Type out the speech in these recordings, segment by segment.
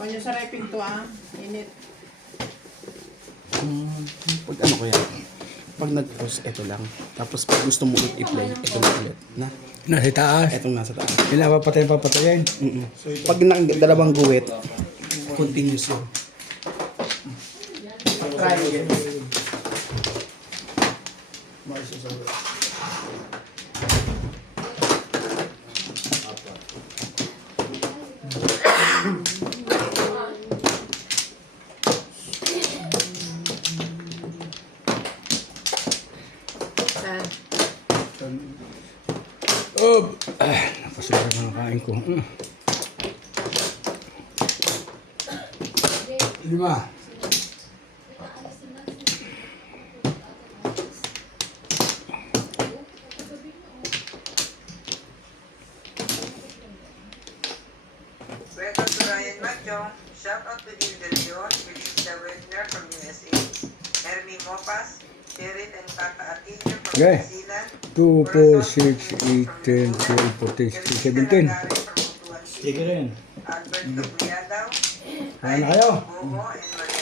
Huwag niyo sa reping to init. Pag ano ko yan, pag nag-post, ito lang. Tapos pag gusto mo ulit i-play, ito na ulit. Nasa taas. Itong nasa taas. Papatayin. Pag dalawang guwit, continuous yun. Try again. Oh! Napasara ang kain ko. 5. Welcome to Ryan Machong. Shout out to Gil Del Leon, Felicitas Wegner from USA, Hermie Mopas, Sherit and Tata Atilio from Okay. New Zealand, 2, 4, 6, 8, 10, 12, 14, 16, 17. Sige rin. Albert Cabriadaw, Kaya na kayo? Boho, and Maria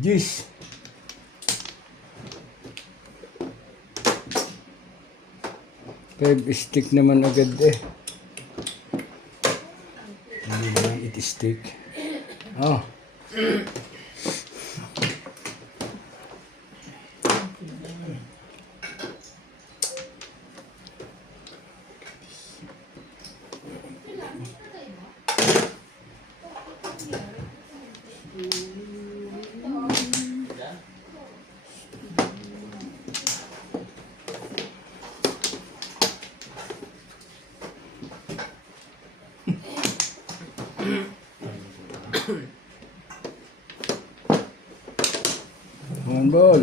Gis. Five stick naman agad eh. Hindi naman it stick. Oh. One ball.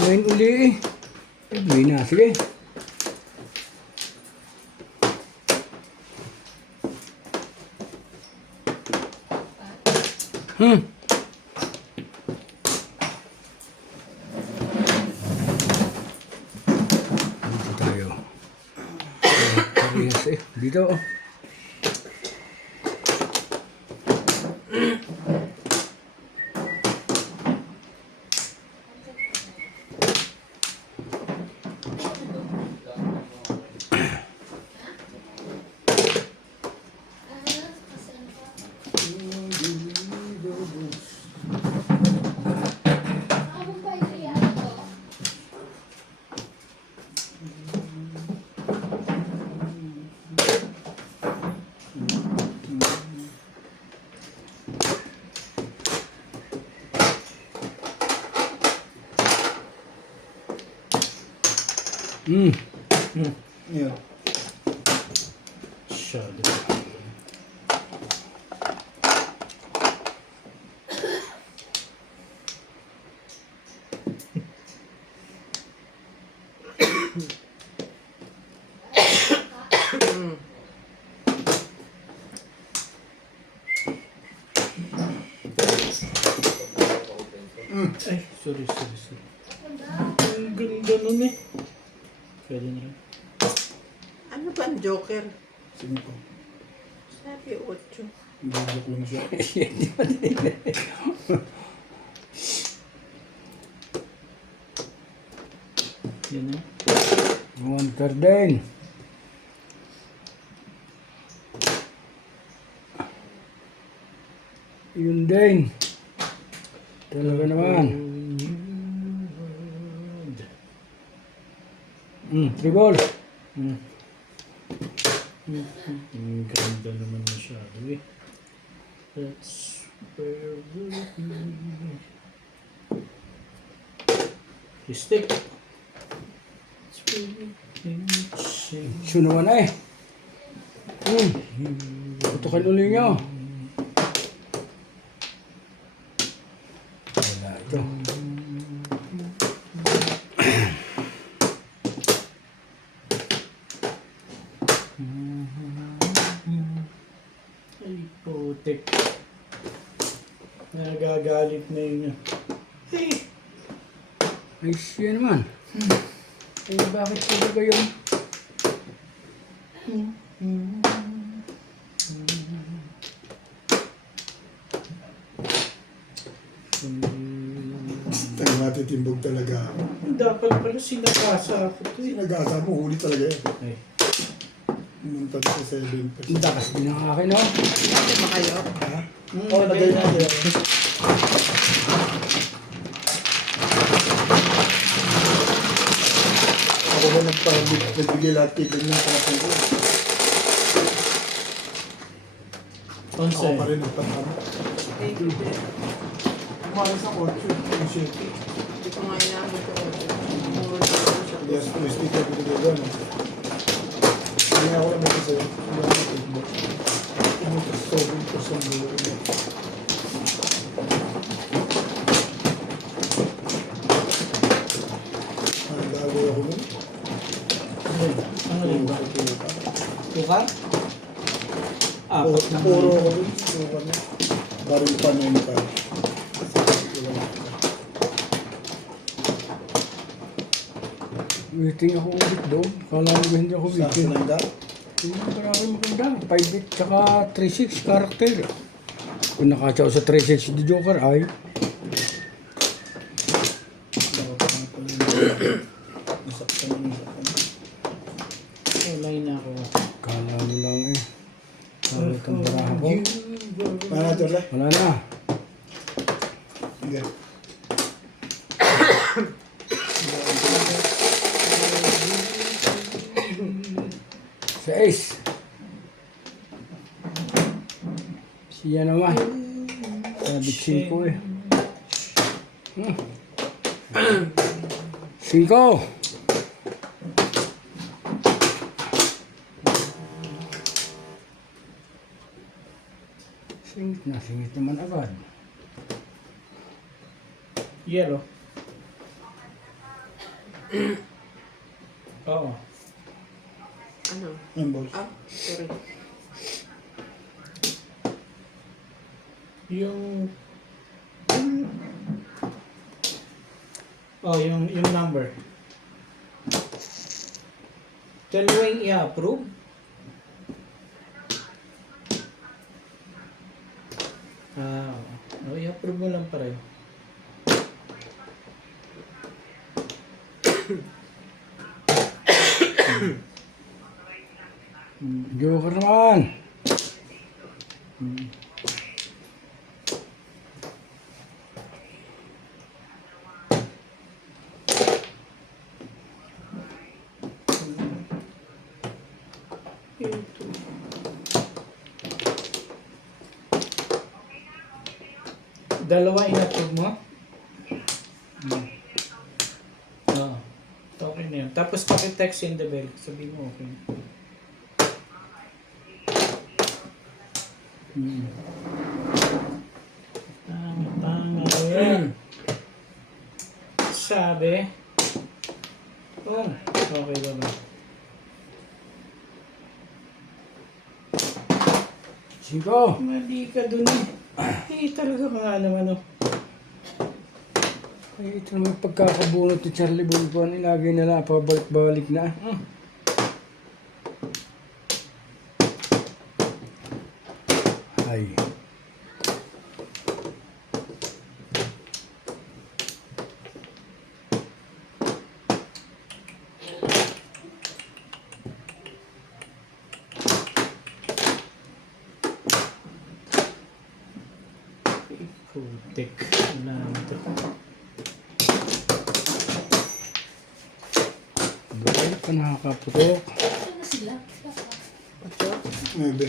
Main uli eh. Uwi na. Sige. Dito tayo. Parehas eh. Dito oh. Yeah. Shadow. Ay, sorry. Ang ganda nun eh. Pwede na rin. Ano ba ang joker? Sige po. Sabi 8. Bubuk lang siya. Yan na. One card din. Yun din. Talaga naman. 3 balls. Ang ganda naman masyado eh. That's where we'll be. Stick. So naman eh. Putukan ulit nyo. Wala ito. Ay, putik. Nagagalit na yun. Ay, siya naman. Ay, bakit pwede ba yun? Tayo matitimbog talaga ako. Dapat pala sinagasa ako to eh. Sinagasa mo, huli talaga yan. Ay. Pumunta sa 7%. Dakas din ang akin, no? Bakit ba kayo? Ha? Oo, lagay na yan. Ako ba nagbigay lahat tigil ng panapin ko? Ako pa rin ang panapin. Thank you, Jeff. Umalas ang 8, yung 7. Hindi ko nga inabot yung 8. Muro na ako siya. Yes, twisty ka pinagay gano'n. Hindi ako lang ito sa'yo. Hindi ako nag-feedback. Pumunta sa 7% bulo. Gagawin ako nun. Ano yun ba? Tukar? Puro ako dun. Baril pa na yun pa. Waiting ako ulit doon. Kala ko hindi ako Sa waiting. sinanda. Hindi marami maganda. 5-8 tsaka 3-6 karakter. Kung nakatsaw sa 3-6 di Joker ay Nasaktan yung Ulay na ako. kala mo lang eh. Sabi itong barahan ko. Mana Torle? Wala na. Sige. Sa Ace. Siya naman. Sabi 5 eh. 5. Singit naman agad. Yellow. Oo. Ano? Yung balls. Ah, sorry. Yung... Oh, yung number. Tell mo yung i-approve. Ah, oh, i-approve mo lang pareho. Joker naman. Dalawa in-approve mo? Oo. Okay na yun. Tapos paki-text in the bell. Sabihin mo okay. Tama yan. Sabi. Oh, okay ba ba? 5. Mali ka dun eh. Talaga ka nga naman oh. Ay, ito naman pagkakabunot ni Charlie Bulban. Ilagay na lang. Pabalik-balik na. Ay. Putik. Wala nito. Bakit ka nakakaputok? Maybe.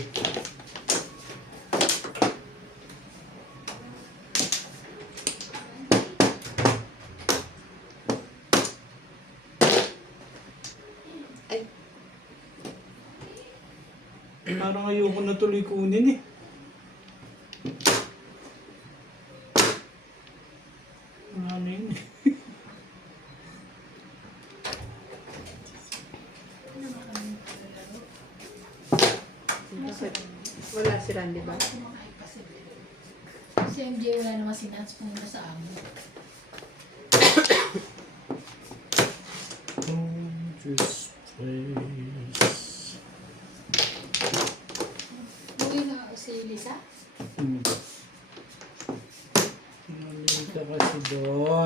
Ay, Parang ayoko na tuloy kunin eh. Ano yun eh. bakit? Wala si Randy ba? Si MJ wala naman sinats pumunta sa amin. Just place.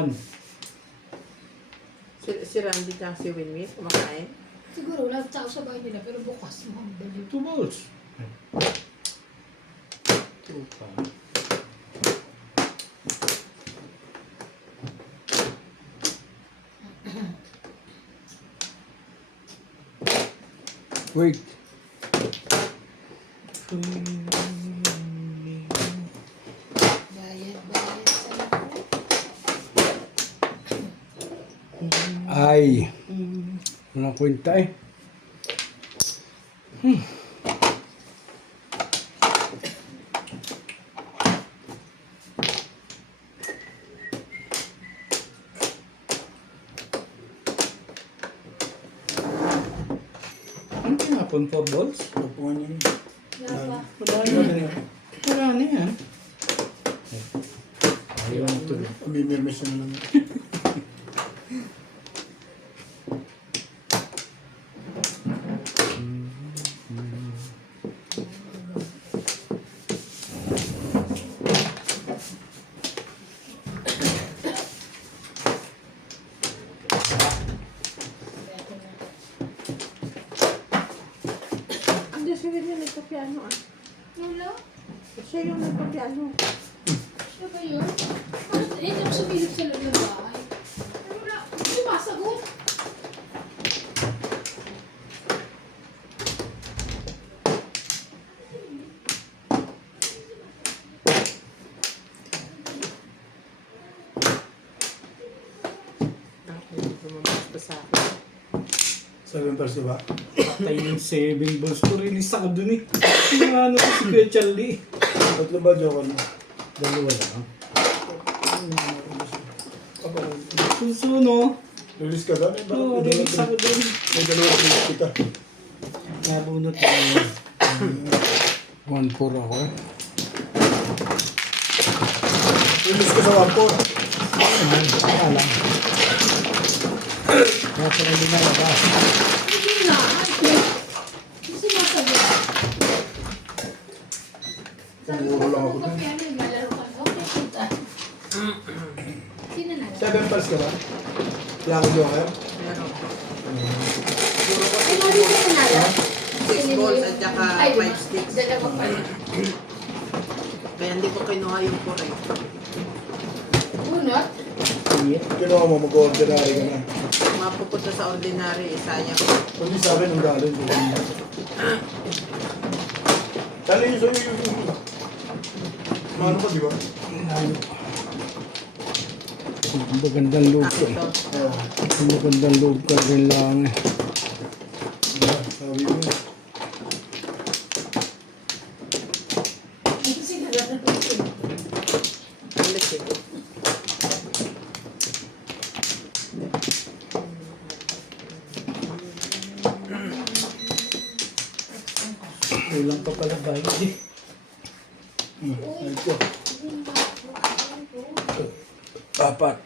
1. Si Randy tsaka si Winnie kumakain. Siguro wala tao sa bahay nila pero bukas mo ang dali. 2 balls. 2 pa. Wait. Bayad sa lako. Ay. Walang kwenta eh. Ano tinapon? 4 balls? Tapuan niya. Wala pa. Wala na. Wala na yan. Ayaw na ito. Mimirmis na lang. Hindi, si Winnie nagpa-piano ah. Wala? Siya yung nagpa-piano. Siya ba yun? Bakit hindi ako sumilip sa loob ng bahay? Wala. Sumasagot. Hindi lumabas pa sa akin. 7 pairs diba? Patay yung 7 balls ko. Release ako dun eh. Yung ano ko si Kuya Charlie. Tatlo ba joker mo? Dalawa lang. Ako, Suso no? release ka ba? Oo, release ako dun. May dalawa release kita. Nabunot ko yun. 1-4 ako eh. Release ka sa 1-4. Kaya lang. Kaya pala hindi na labas. Hindi nga. Hindi sumasagot. Sabi ko, Pumuro lang ako kung piano yung malaro ka. Okay, kita. Sino na? 7 pairs ka ba? Wala akong joker? Meron. Ay, mali ko nanalo. 6 balls at saka Ay, 5 sticks. Dalawa pa rin. Kaya hindi ko kinuha yung 4 eh. Bunot? Kinuha mo, mag-ordinary ka na. Mapupunta sa ordinary, sayang. Kundi sa akin, ang galing. Tali yung sa'yo yung... Mano ka, di ba? Magandang loob ko eh. Ito. Magandang loob ka rin lang eh. Sabi mo. Sino na natin? Ulit eh. Kulang pa pala bayad eh. Ito. 4.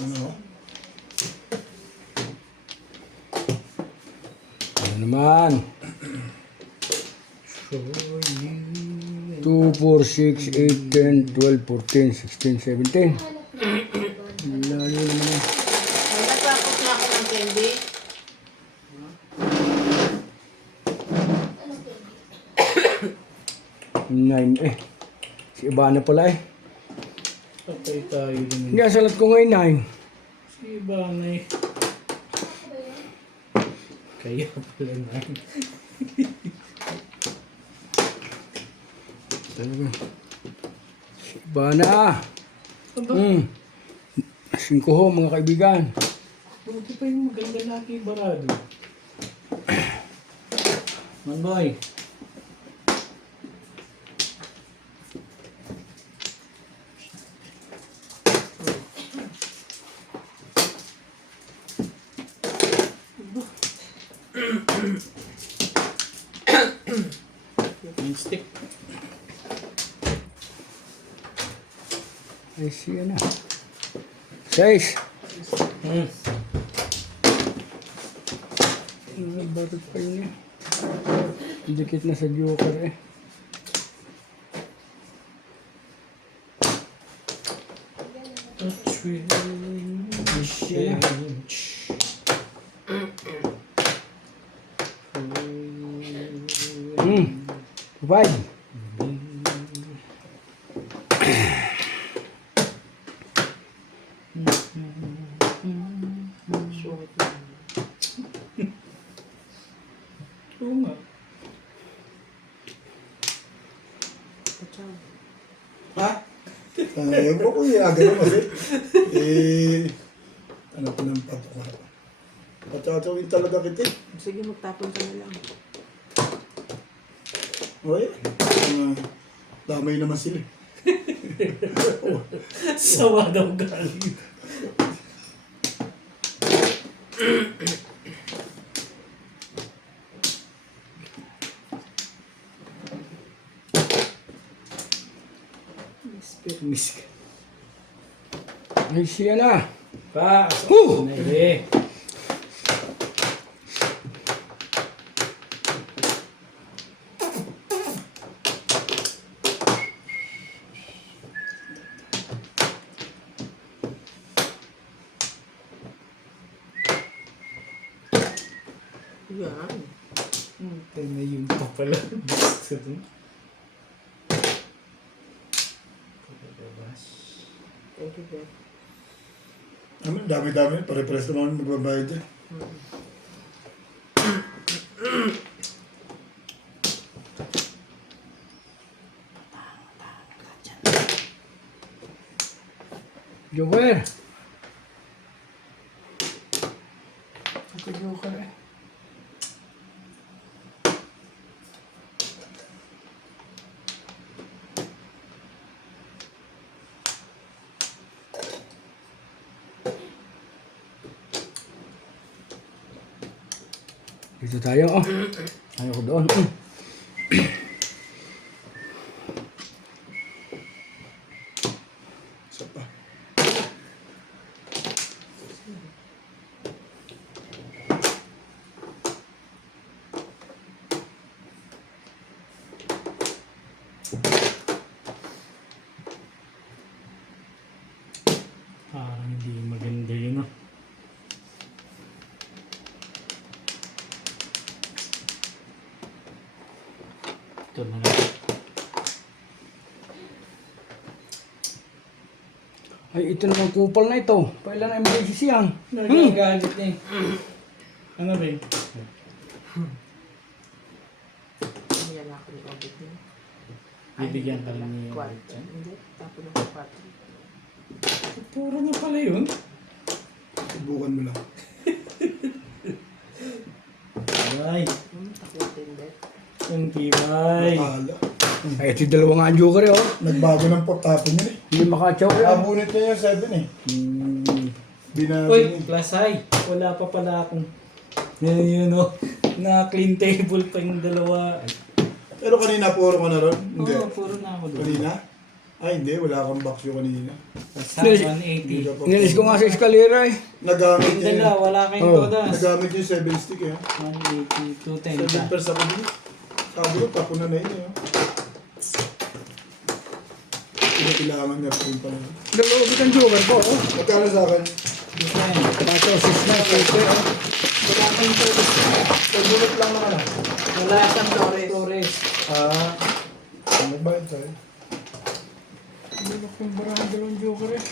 Ano? Ano naman? 2, 4, 6, 8, 10, 12, 14, 16, 17. Lalo naman eh. Ay, natapos na ako ng candy. Nine eh. Si Ivana pala eh. Patay tayo din. Hindi, ang salat ko ngayon 9. Si Ivana eh. Kaya pala na. Talaga. Si Ivana. Aba, 5 ho mga kaibigan. buti pa yung maganda laki barado. Manboy. Yung stick. Ay siya na. 6. Bakit pa yun eh? Dikit na sa joker eh. Touch will Yan na. change. Five. Sungit na. Oo nga. Pachang. Ha? Ewan ko kung ginagano kasi. Ano ko ng pato ko. Patsatawin talaga kita eh. Sige, magtapon ka na lang. Okay. Damay naman sila eh. Sawa daw galing. Miss ka. Ay, siya na. Pasok na eh. Yan. Ito na yung pa pala. Gusto dun. Pagkabas. Thank you, Beth. Ano, dami-dami. Pare-pares naman magbabayad eh. Joker. Ako joker eh. Dito tayo oh. Ayoko doon. Isa pa. Parang hindi maganda yun ah. Ito na lang. Ay, ito naman kupal na ito. Pailan ay beses yan. Nagagalit niya eh. Ano ba yun? Yan ako ni Obit niya. Bibigyan ka lang niya. Kwarto. Hindi, tapon ng kwarto. Puro na pala yun. Subukan mo lang. Ay, Takutin, Beth. ang tibay. Nakala. Ay, ito yung dalawa nga ang joker eh oh. Nagbago ng portapon yun eh. Hindi makatsaw eh. Abunit niya yung 7 eh. Binago Uy, niya. plus high. Wala pa pala akong... Yun o. Na clean table pa yung dalawa. Pero kanina puro ka na ron. Hindi. Oo, puro na ako doon. Kanina? Ay hindi, wala kang box yung kanina. Plus Yes. high, 180. Inalis ko nga sa eskalera eh. Nagamit Yung niya dalawa, yun. wala kayong Oh. todas. Nagamit yung 7 stick eh. 180, 7 210. pers ako din. Sabi ko, tapunan na yun eh. Kailangan niya pa rin pala. Dalawabit ang joker ko oh. Magkano sa akin? 210. Kaso 6 na, super oh. Wala kayong todas. Pagbulat lang naman ah. Wala siyang Torres. Torres. Ah. Nagbayad sa'yo. Hindi na kung barahan dalawang joker eh.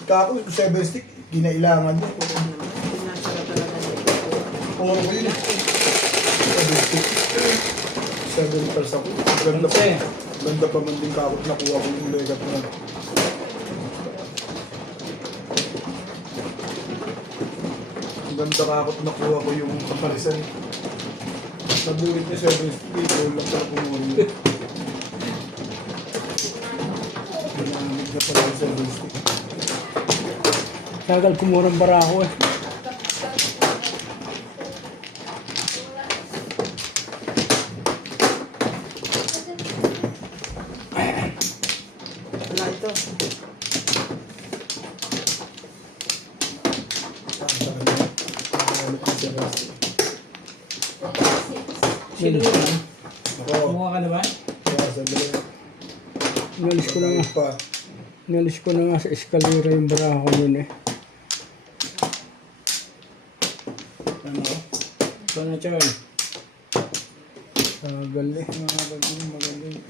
Kako, 7 stick, ginailangan niya. Pinasara talaga niya. Puro ko yun eh. 7 stick. 7 pers ako. Ganda pa. Kasi, Ganda pa man din kakot nakuha ko yung legat na. Ganda kakot nakuha ko yung kaparisan. Nabulit niya 7 stick, ito lang pala kumuha yun. Ginamit na pala yung 7 stick. Tagal kumurang barako eh. Wala ito. Ang sa kanya. Ginamit niya 7 stick. Sino yun? Ako, Kumuha ka naman? kaya sabi Inalis ko na nga. pa. Inalis ko na nga sa eskalera yung baraha ko nun eh. Ano? Ito na, Charles. Tagal eh. Magaling.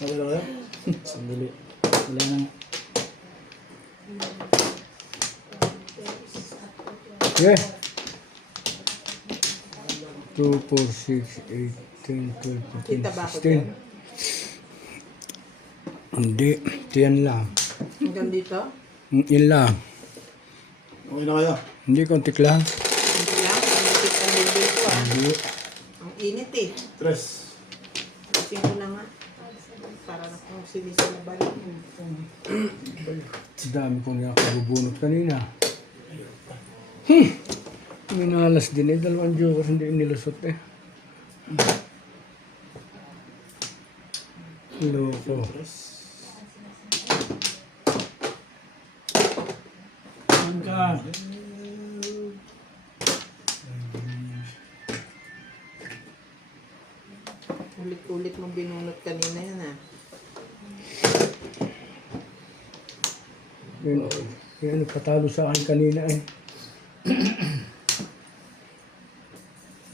Okay na kayo? Sandali. Wala na. Yeah. 2, 4, 6, 8, 10, 12, Kita ba 15, ako dyan? 16. Hindi. 10 lang. Hanggang dito? Yun lang. Okay na kayo? Hindi, kontik lang. Hindi lang. Ang init ang bibig ko ah. Hindi. Ang init eh. Tres. Tingin ko na nga. Para na kung sinisa na balik. Ang dami kong nakabubunot kanina. Minalas din eh. 2 joker hindi nilusot eh. Loko. Saan ka? Ulit-ulit mo binunot kanina yan ah. Yan, nagpatalo sa akin kanina eh.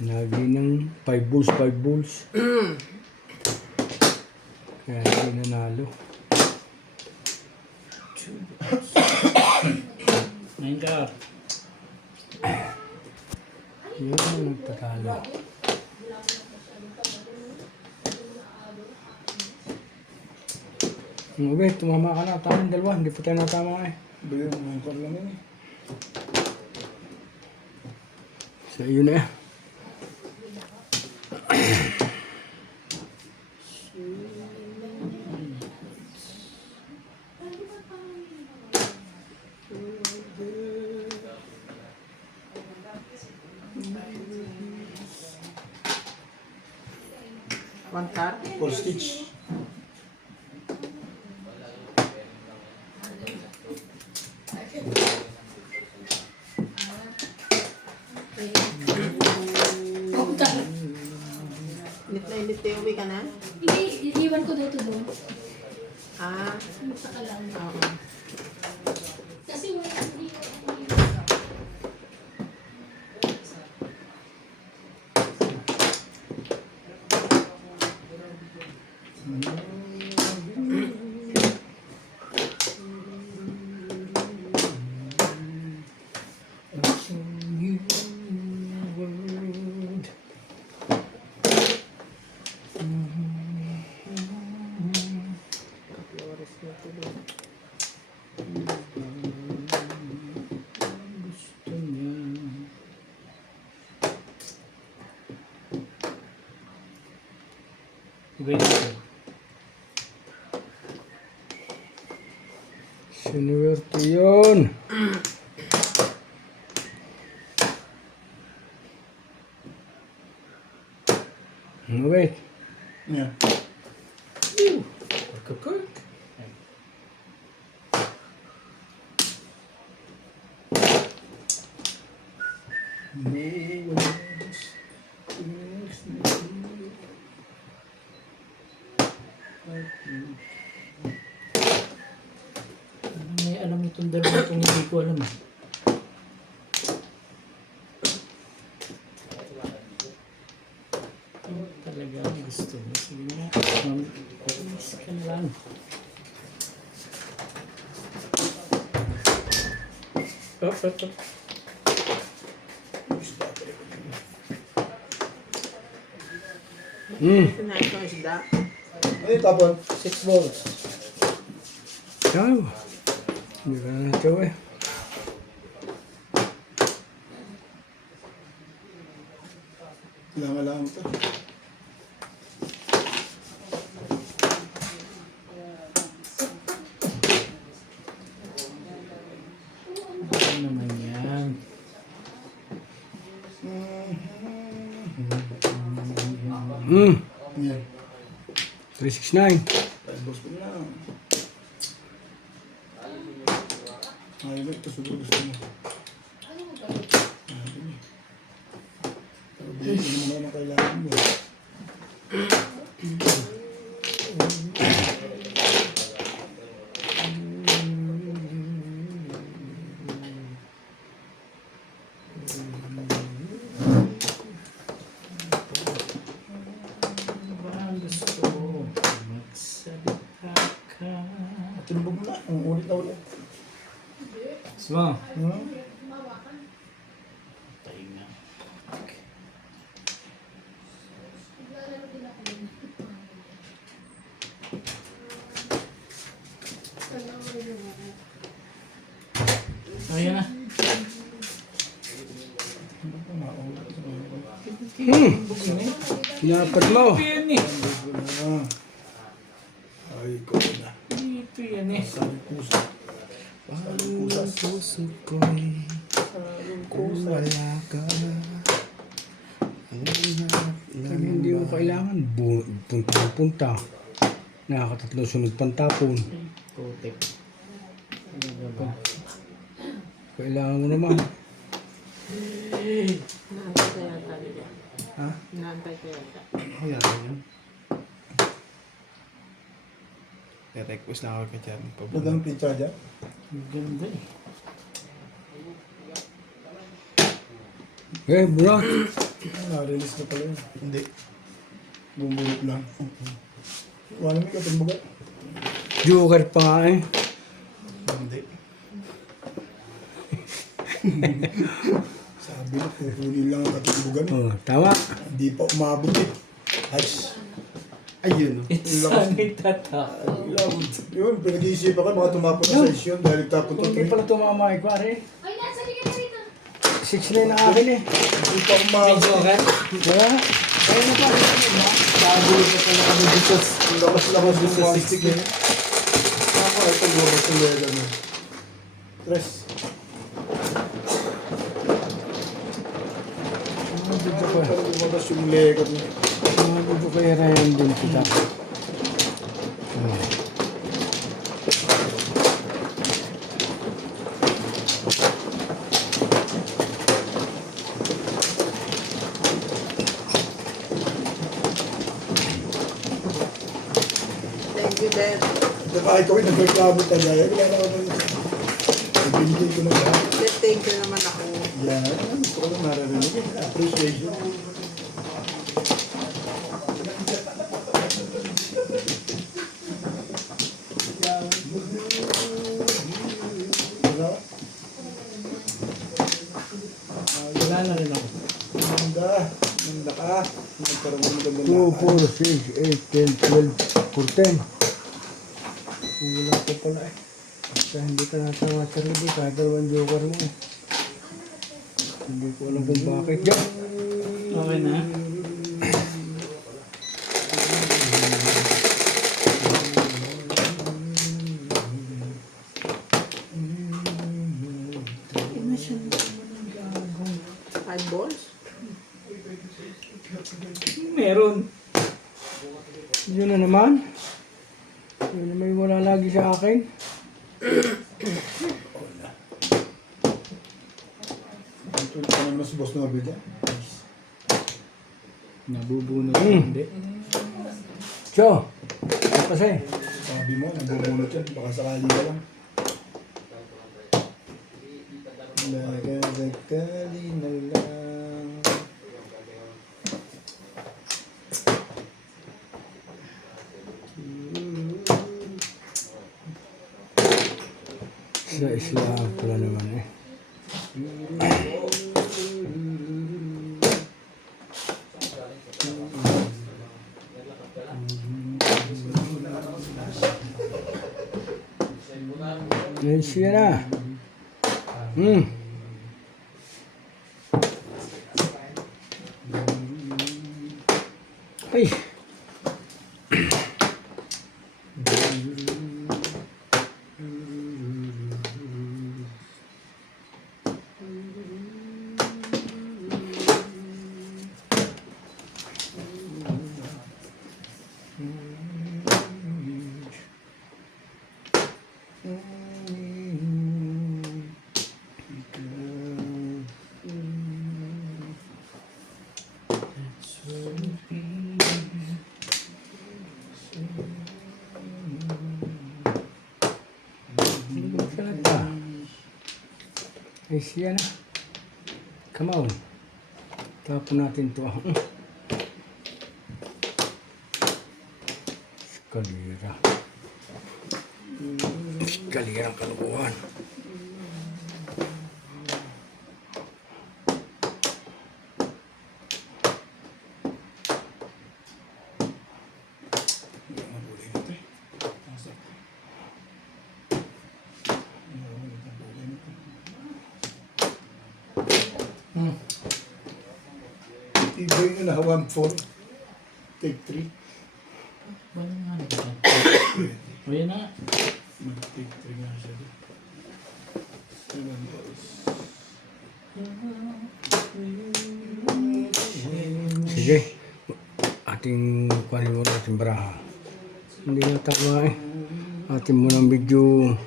Lagi ng 5 bulls, 5 bulls. Kaya hindi nanalo. Ngayon ka. Yun ang nagtatalo. Okay, tumama ka na. Tama yung 2. Hindi pa tayo natama eh. Bigyan mo yung lang yun eh. So, yun na eh. One car? For stitch. Init na init tayo. Uwi ka na? Hindi, iiwan ko daw ito doon. Ah, Basta ka lang. oo. Kasi wala. Flores na tuloy. Gusto niya. Ibay natin. Sinuwerte yun. Wait. Yeah. Kirk. May alam itong dalawa itong hindi ko alam. Talaga gusto mo. Sige nga. Mamis ka lang. Up. Sinahin ko ang isda. Ano yung tapon? 6 balls. Ciao. Hindi ka na nataw eh. Kailangan ito. Ano naman yan? Yeah. 369. 5 balls ko na. Ay, ito siguro gusto mo. Hindi mo naman kailangan mo. Ang gusto magsalita ka. Tinubog mo na. Ang ulit na ulit. Sma, Hmm? tayo nga. Naglalaro din ako yun. Panoorin mo ako. Ayan na. Dapat mo. Ito yan eh. Ay, ko na. Ito yan eh. Sabi puso. Ang puso ko'y kung wala ka. Ang hirap Pag hindi mo kailangan, punta. Nakakatatlo sunod pantapon. Putik. Kailangan mo naman. Naantay ka yata nila. Ha? Naantay ka yata. Ako yata yun. I-request na ako kay Charlie. Magandang picture dyan. Ang ganda eh. Bro. Na-release na pala yun. Hindi. Bumulot lang. Wala mo ka tumbuga. Joker pa nga eh. Hindi. Sabi na, huli lang ang katumbugan. Oh, tama. Hindi pa umabot eh. Ayos. Ayun. It's sunny tata. Yun, pinag-iisipan ka, baka tumapon na sa isyon dahil tapon to Kung hindi pala tumama eh, pare. Ay, nasa liga na rito. 6 na yun ang akin eh. Hindi pa May umabot. joker? Wala. Kaya na pa. Kagulo ka pala kami dito. Ang lakas-lakas yung plastic eh. Ako, ito lumabas yung lega mo. Tres. Dito ko. Parang lumabas yung lega mo. Dito ko Ryan din kita. Thank you, Dad. Saka ikaw ay nagreklamo tayo. Wala na ako. Ibinigay ko na lahat. Dad, thank you naman ako. Yan. Gusto ko lang naririnig eh. Appreciation. Ano? Wala na rin ako. Manda. Manda ka. Nagkaroon mo magandang 2, 4, 6, 8, 10, 12, 14. Wala pa pala eh. Basta hindi ka natawa sa ribi, kahit dalawang joker mo eh. Hindi ko alam kung bakit yan. Okay na. Five balls? Meron. Yun na naman. Yun na may wala lagi sa akin. Ito ka naman si Boss Nobel dyan. Nabubunot hindi. So, kasi, Sabi mo, nabubunot yan. Baka sakali ka lang. Nakasakali na lang. sa isla pala naman eh. Yan siya na. Ay. Salata. Ay siya na. Come on. Tapon natin to. Kalira. Kalira ang kalukuhan. Tibay na na, 1-4. Take 3. Wala nga na ba? O yan na. Mag-take 3 nga siya. 7 balls. Sige. Ating kuhanin mo ating baraha. Hindi na tama eh. Ating mo ng video.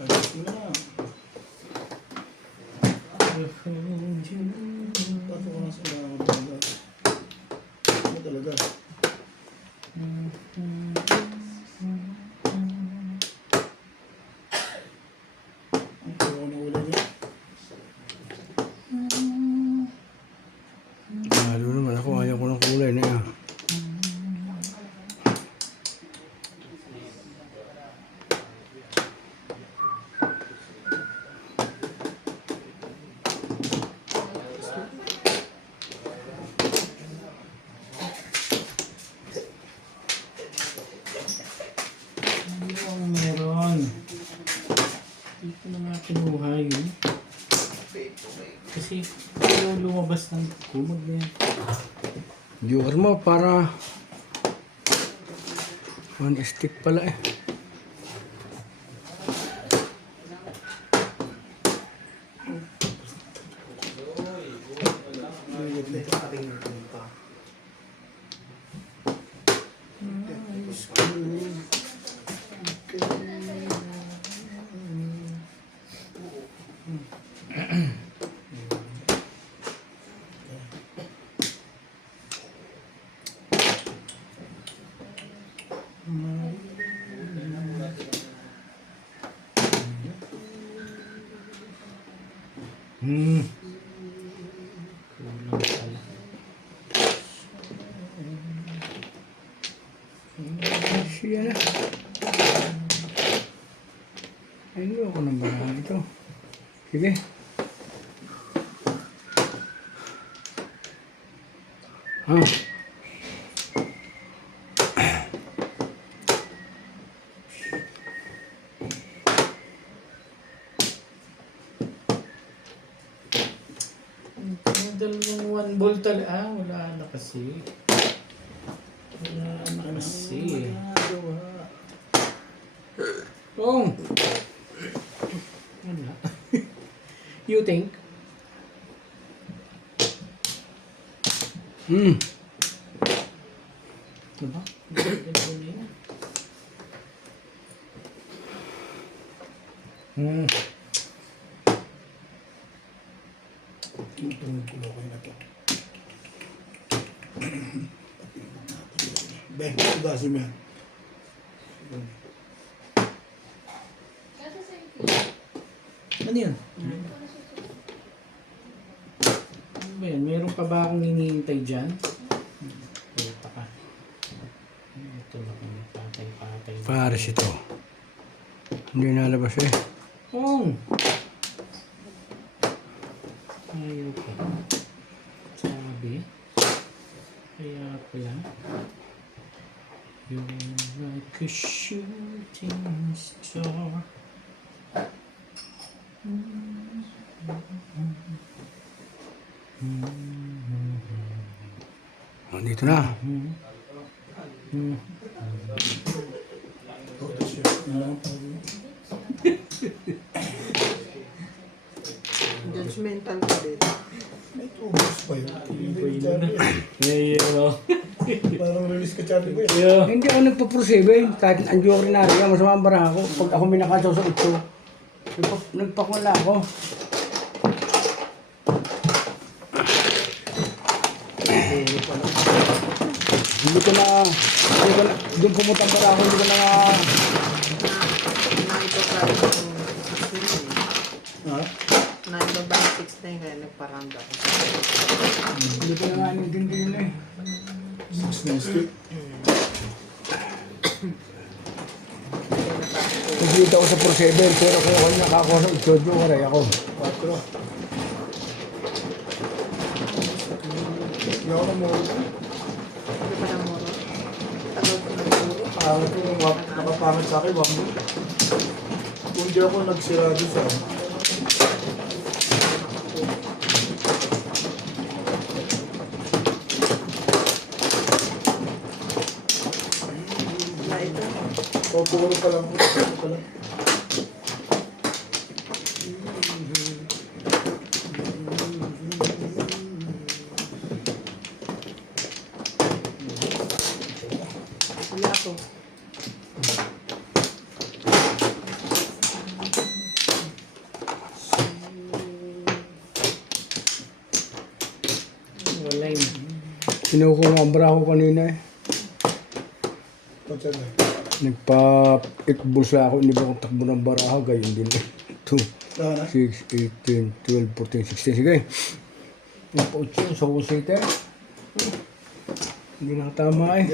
Ayos mo na. Pasok ko na sa mga talaga. Ano talaga? Ang tawa na ulan niya. Lalo naman ako. Ayaw ko ng kulay na yan. Ano ang meron? Hindi ko na nga kinuha yun. Kasi ayaw lumabas ng kumag na yan. Joker mo para one stick pala eh. Kulang pala. Siya na. Ay, hindi ako ng barahan ito. Sige. Yung dalawang one ball talaga. Wala na kasi. Wala na kasi. Oh! Wala. You think? Diba? Ganito na yun. Itong kulokoy na to. Ben, ugasin mo yan. Ano yun? Ano ba yan? Meron pa ba akong hinihintay dyan? Puta ka. Ito na kami. Patay-patay. Pares ito. Hindi nalabas eh. Oh! Ayaw ka. Sabi. Kaya pala. You're like a shooting star. Oh, dito na. Judgmental ka din. May tubos pa yun. Parang release ka Charlie ba yun? Hindi ako nagpa-proceed eh. Kahit ang joker na rin, masama ang baraha ko. Pag ako minakasaw sa 8. Nagpakula ako. Hindi ko na, doon pumunta para ako, hindi ko na Naibaba yung Ha? naibaba yung 6 na yun kaya nagparanda ko. hindi ko na nga inintindihin eh. 6 Nagkita ko sa Pro7, pero kung ako nakakuha ng Jojo, waray ako. 4. Hindi ako namuro. Hindi pa namuro. Tagal ko namuro. Pangit ko nung nakapangit sa akin, wag mo. Kung di ako nagsira doon sa Na ito. o puro pa lang. Puro pa lang. Wala ako. Wala yun. Kinukuha ang bra ko kanina eh. Pagsan na. Nagpa-itbulsa ako, hindi ba akong takbo ng baraha, gayon din. 2, Tama na? 6, 8, 10, 12, 14, 16, sige. Yung pa-8 yun, sa usiter. Hindi nakatama eh.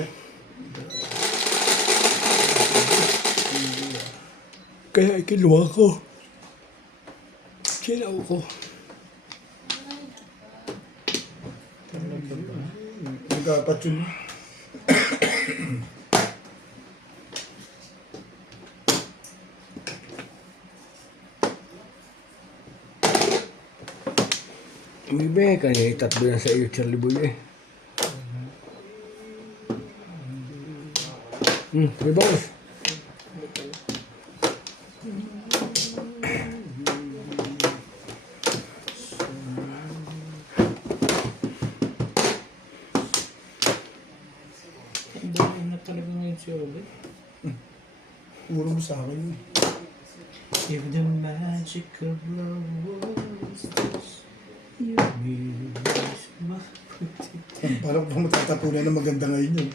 Kaya ikiluwa ko. Kinaw ko. Nag-apat yun. Umibe, kanya itatbo yan sa iyo, Charlie Boy eh. May boss. Ang dami na talaga ngayon si Obe. Puro mo sa akin yun. If the magic of love was this, you wish my pretty. Parang pa matatapunan na maganda ngayon yun.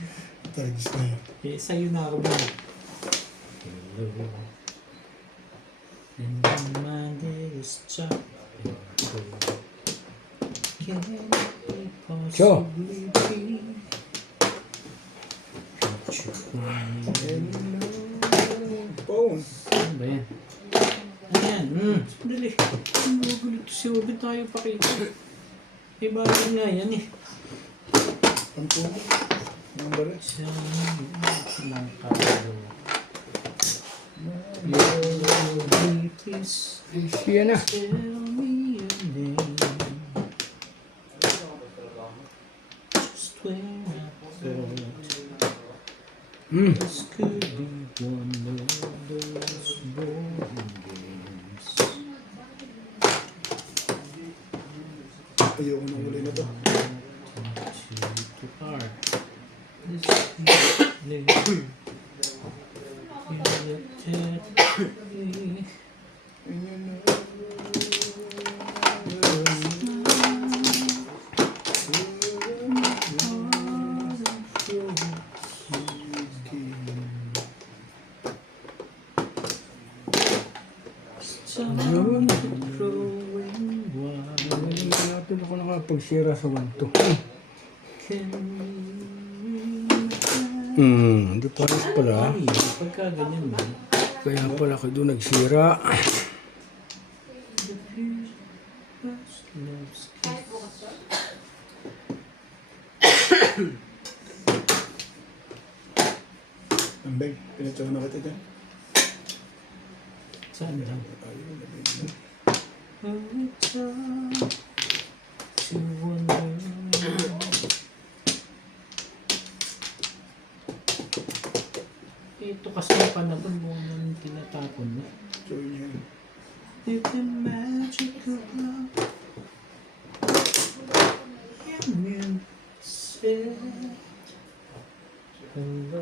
Tarigis na yun. Eh, sa'yo na ako ba? Hello. And my mind is chopped. Can it Sure. possibly be? That you find Phone. Ano ba yan? Ayan, sandali. Magulit si Obi tayo pakita. Iba nga yan eh. Ang phone. Ang bari. Siya ng kalo. Baby, please Siya na. tell me your name. Just when I thought this could be one of those boring games. Ayoko na uli na to. To our this evening, you looked at me. Someone throwing water. Hindi natin ako nakapagsira sa 1-2. Hindi pa rin pala. Ay, pagka ganyan ba? Kaya pala ko doon nagsira. Ang bag. Pinatsaw na kita dyan. Saan lang? Ito kasi yung panahon mo nang tinatapon na. So yun. If the magic of love can you say hello?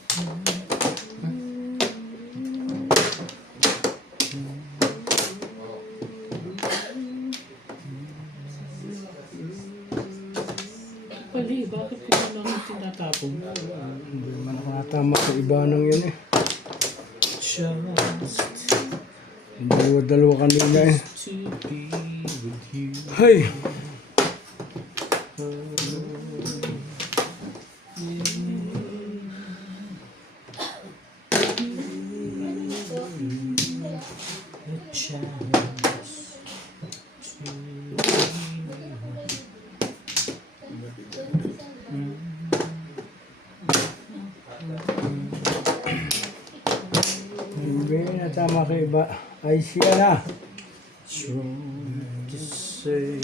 Hindi man ako natama sa iba ng yan eh. Just Dalawa kanina eh. to be with you. Hay! A chance to Hindi natama sa iba. Ay siya na. strong to say.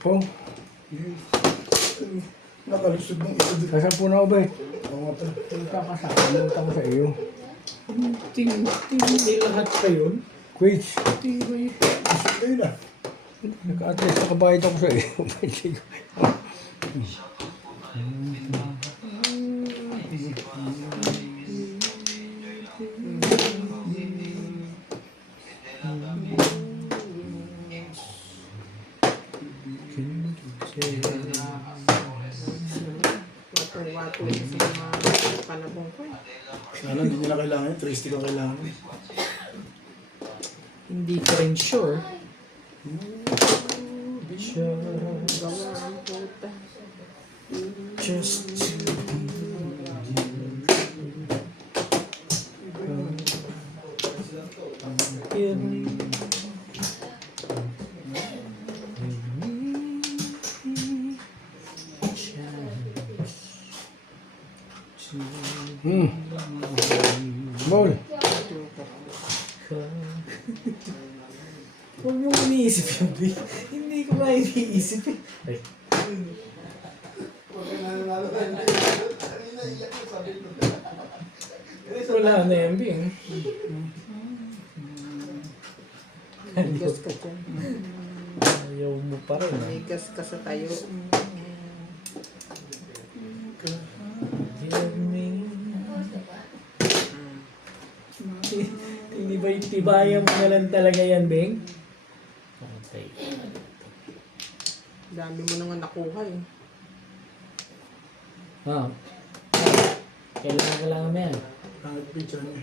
Po, Nakalusog ng isa dito. sasampu na ba eh? Oo nga pala. Punta ka sa akin, punta ko sa iyo. Hindi lahat pa yun. Quiz, Ayun na. at least nakabayad ako sa iyo. Wato-wato yung mga panabong ko. Sana hindi nila kailangan yun. 3 stick ang kailangan. Hindi ka rin sure. Gawa ang puta. Just to Bol, Huwag mo iniisip yun, B. Hindi ko nga iniisip eh. Ay. Wala na yan, B. Migas ka dyan. Ayaw mo pa rin, ah. Migas ka sa tayo. Give me. Hindi ba itibayan mo na lang talaga yan, Bing? Okay. Dami mo nang nakuha eh. Ah. Kailangan mo yan. Pangit picture niya.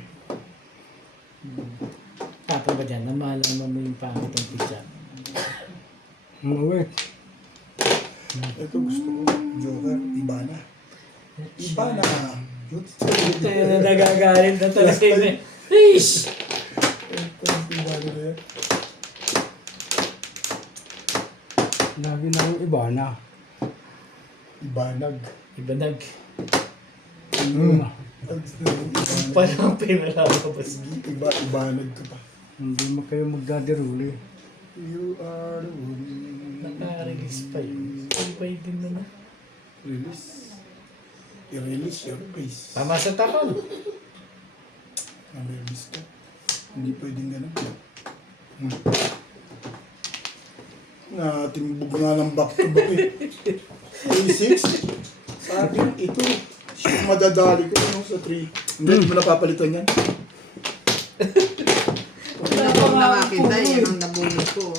Tapos ba dyan? Namalaman mo yung pangit ang pizza. wait. Ito gusto ko. Joker. Iba na. Iba na. Ito yun na nagagalit na talaga yun eh. Please! Ito iba na yan. Lagi na yung iba na. Ibanag. Ibanag. Ibanag. Parang pinalalabas. Ibanag ka pa. Hindi mo kayo magdadiruli. You are the one. Naka-release pa yun. Ibay din naman. Release. I-release your face. Tama sa tapon. Release ka. Hindi pwedeng ganun. Timbog nga ng back to back eh. 36. Sabi ito. Siya madadali ko no, sa 3. Hindi mo napapalitan yan. Pag nakakita, yan ang nabuli ko.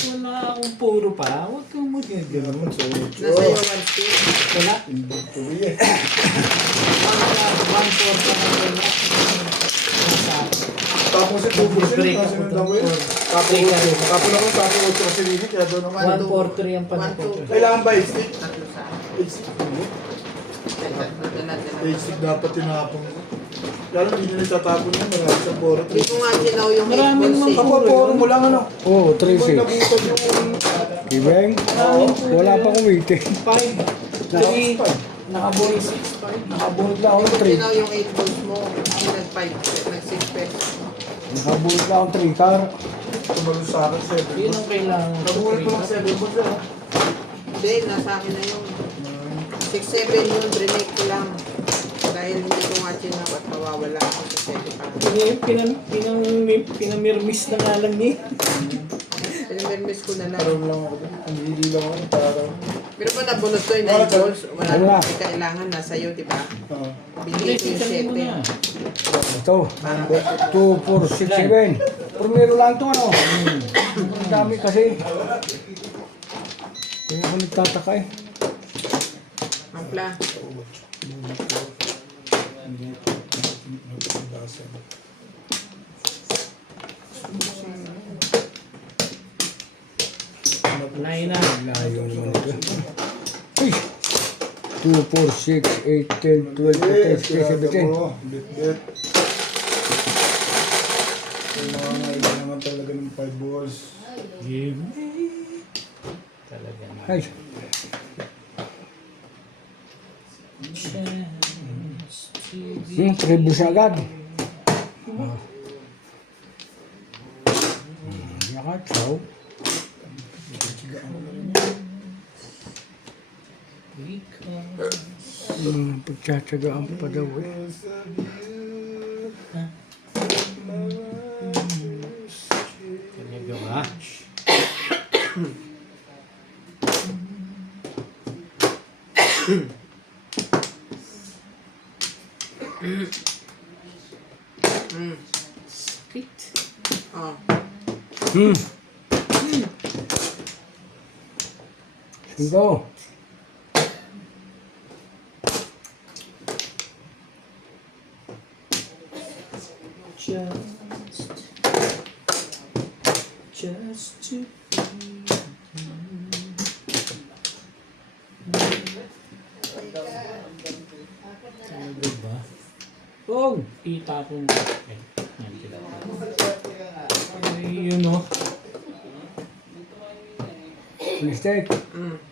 Wala akong puro pa. Huwag kang mag-gano'n. So, Nasa iyo, one stick. Wala. timbog tuloy eh. One-fourth pa na wala. Nasa Tapos ito, Break kasi ako nung doon. dawin. Tapos ako, tapos 8 kasi rin. Kaya doon naman. 1-4-3 ang panahon ko. Kailangan ba 8 stick? Tatlo sa 8 stick. Hindi. dala-dala. 8 stick dapat tinapon ko. Kaya lang, hindi nyo natatapon yan. Marami sa boro. Hindi ko nga sinaw yung Marami 8 naman balls eh. Ako, poro mo lang ano. Oo, Pag 3-6. nabutag yung Ibeng, wala pa akong waiting. 5-3. Nakabuhay 6-5. Nakabuhat lang Hindi akong ko 3. sinaw yung 8 balls mo. Nag-5, nag-6 pesos. Nakabuhat lang akong 3 car. tumalong sa akin, 7 Yun ang kailangan ko. Nabuhay ko lang 7 balls ah. Hindi, nasa akin na yung 6-7 yun, renake ko lang. Dahil hindi ko nga sinaw at mawawala ako sa 7 pa. Pinamirmis na nga lang niya. Pinimirmis ko na lang. Parang lang ako. Hindi lang ako. Parang. Pero pa nabunot ko yung 9 balls, wala Wala. na kailangan, nasa iyo, di ba? Hindi, Binigay ko yung mo na. 7. Ito. 2, 4, 6, 7. Primero lang ito ano. Ang dami kasi. Kaya ako nagtataka eh. Ampla. Nine na. Layo naman ito. Ay! 2, 4, 6, 8, 10, 12, 14, 15, 17. Bit-bit. Yung mga iba naman talaga ng 5 balls. Give me. Talaga na. Ay! Tribus na agad. Nakachaw. Pagtsatsagaan pa daw eh. Talaga ba? Sakit. Oh. Sundo. Just to Talaga ba? Oh! Itapon mo. Yan sila. Yun o. Manistik.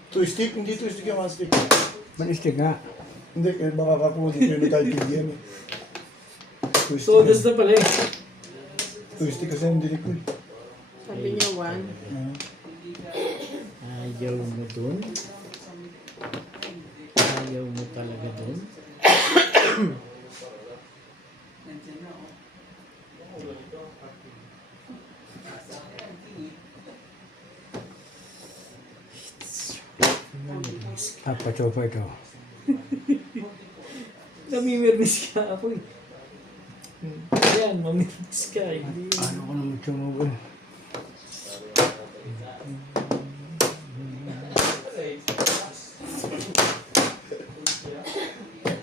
Two stick? Hindi two stick yung one stick. Manistik nga. Hindi, kaya baka kakunin ko yung nagkaibigan eh. Two stick. Sodas na pala eh. Two stick kasi hindi ko eh. Sabi niya 1. Ayaw mo dun? Ayaw mo talaga dun? Pachopa ito. Namimirmis ka ako eh. Yan, mamirmis ka eh. Ano ko naman tumugol?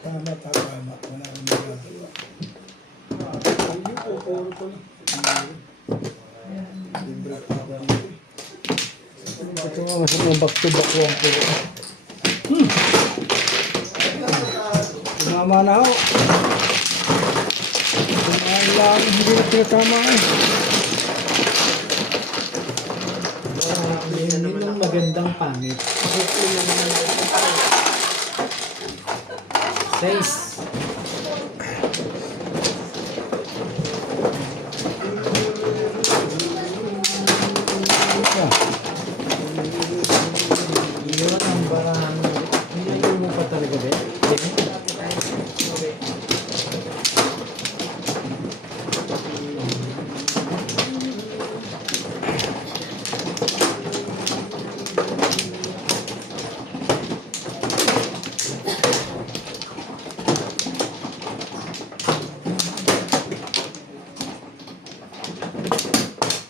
Tama. Wala akong magagawa. Ayun po, puro ko lang. Libre pa ako dito eh. Ito nga sa mga back-to-back lang po. Tumama na ho. Tumahan lang, hindi na pinatama eh. Yun ang magandang pangit. Guys, yun ang barahan. Nilayo mo pa talaga ba?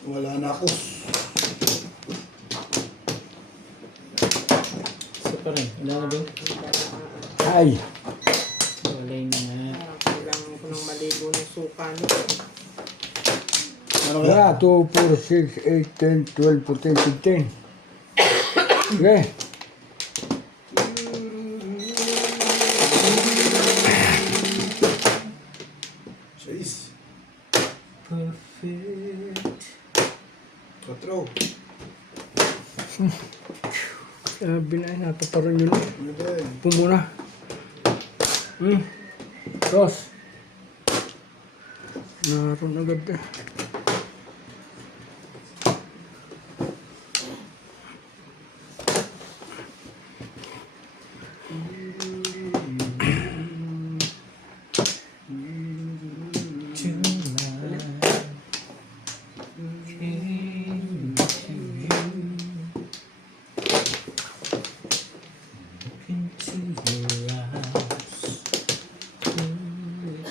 Wala na ako. Isa pa rin. Wala na ba? Ay! Walay na nga. Kailangan ko ng maligo ng suka. No? Ano kaya? Wala, 2, 4, 6, 8, 10, 12, 14, 15. Okay. Chase. Perfect. Quattro. Sabi na, napaparoon yun. Ano ba eh? Pumuna. Dos. Naroon agad na.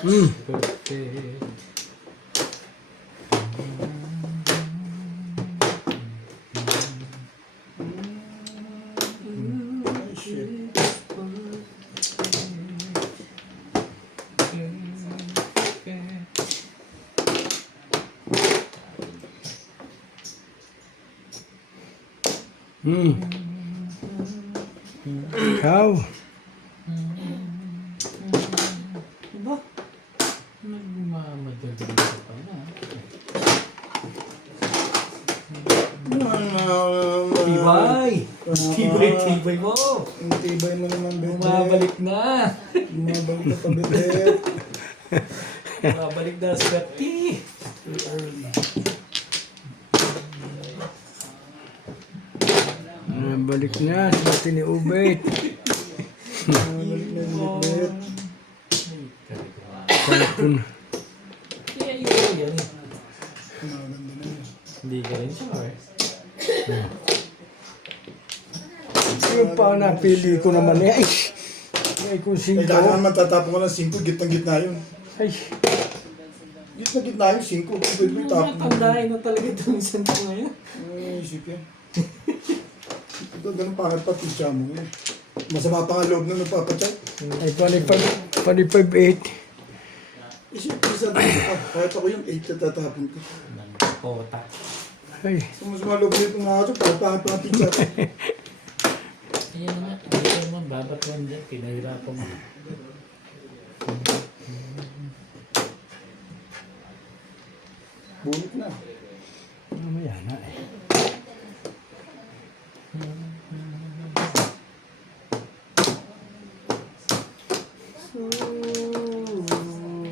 Perfect. Ay, shit. Ikaw. Diba? Nagmamadali ka pa na. Tibay! Tibay mo! Ang tibay mo naman, Bete. Bumabalik na! Bumabalik ka pa, Bete. Bumabalik na sa swerte! Balik na. Sa ni Ubet. Bumabalik na yung Bete. Kapun. Kaya yun yan eh. Maganda na yun. Hindi ka rin sure. Yung pa napili ko naman eh. Ay, kung Eh, 5. kailangan matatapon ko ng 5, gitna-gitna yun. Ay, Gitna-gitna yung 5, pwede mo itapon. Natandain na talaga itong isang ko ngayon. Ay, isip yan. Ito, ganun pangit pa, tisya mo yun. Masama pa nga loob na nagpapachay. ay 25.8. Isip ko sa dito pa. Kahit ako yung 8 na tatapon ko. Nang kota. Ay, So, masama loob nito mga kaso, pangit pa nga tisya. Ayan naman, hindi ka naman babatwan dyan. Pinahirapan mo. Bunot na. mamaya na eh. So,